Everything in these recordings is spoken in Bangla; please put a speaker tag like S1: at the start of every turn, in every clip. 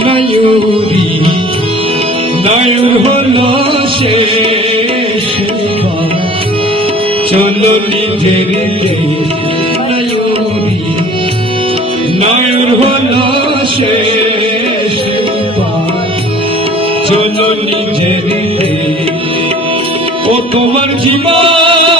S1: নয়ুরি নয়ুর হলো শেষ চলো নিজের দেশ নয়ুরি নয়ুর হলো শেষ চলো নিজের ও তোমার জীবন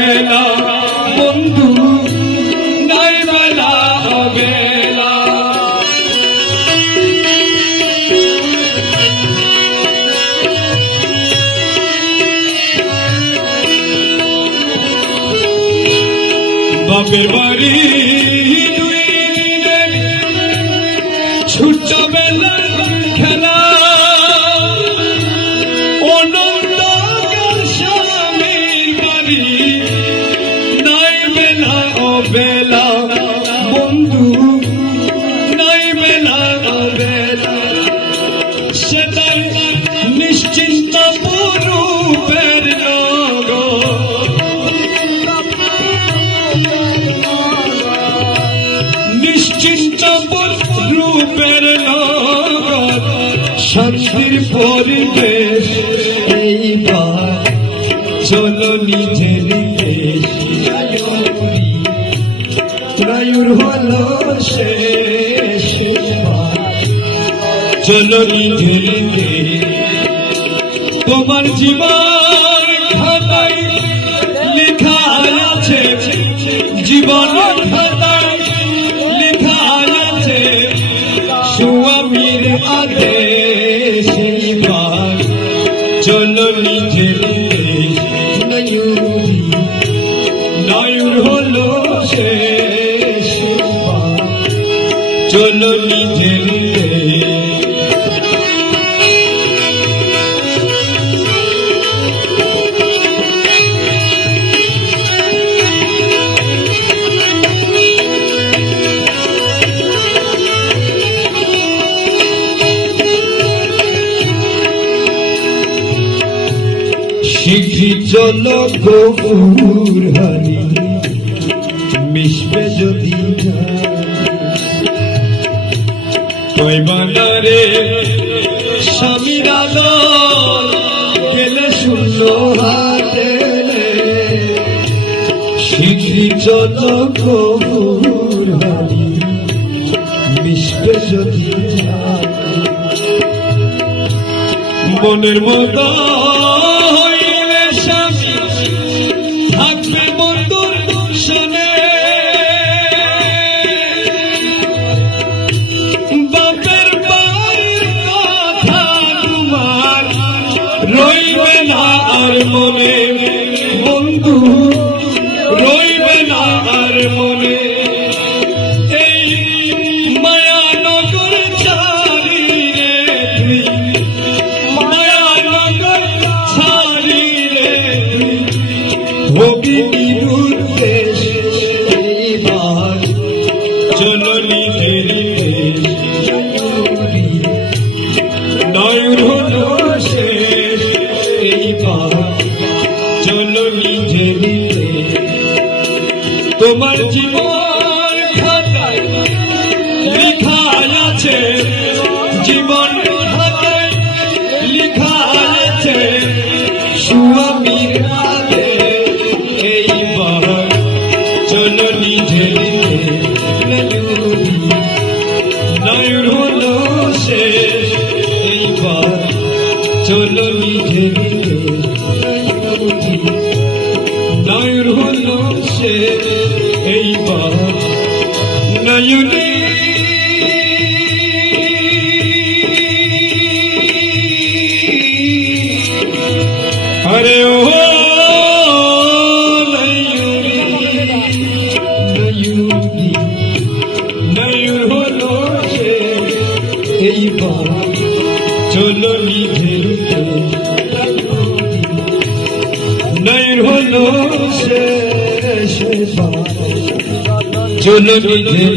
S1: বাপের বাড়ি ছোটবেলা রূপের নগর শান্তির পরিবেশ এইবার চলো নিজের দেশ। হলো শেষ চলো নিজের তোমার জীবন আদেশ এইবার চলো নিজের দেশ নয়ুরি নয়ুর হলো শেষ এবার। চলো শিখি চল গফুর হারি মিশবে যদি কইবানারে স্বামীর আলো গেলে শূন্য হাতে শিখি চল গফুর হারি মিশবে যদি মনের মতো মনে, বন্ধু, রইবে না আর মনে। এই মায়ানগর চারিয়ে তুই, মায়ানগর ছাড়িলে হবি নিরুদ্দেশ এইবার চলো নিজের দেশ নয়ুর তোমার জীবন খাতায় লেখা আছে। জীবন খাতায় লেখা আছে। স্বামীর সে এইবার নয়নে আরে ও এইবার চলো নিজের নয়ন হলো সে চলো নিজের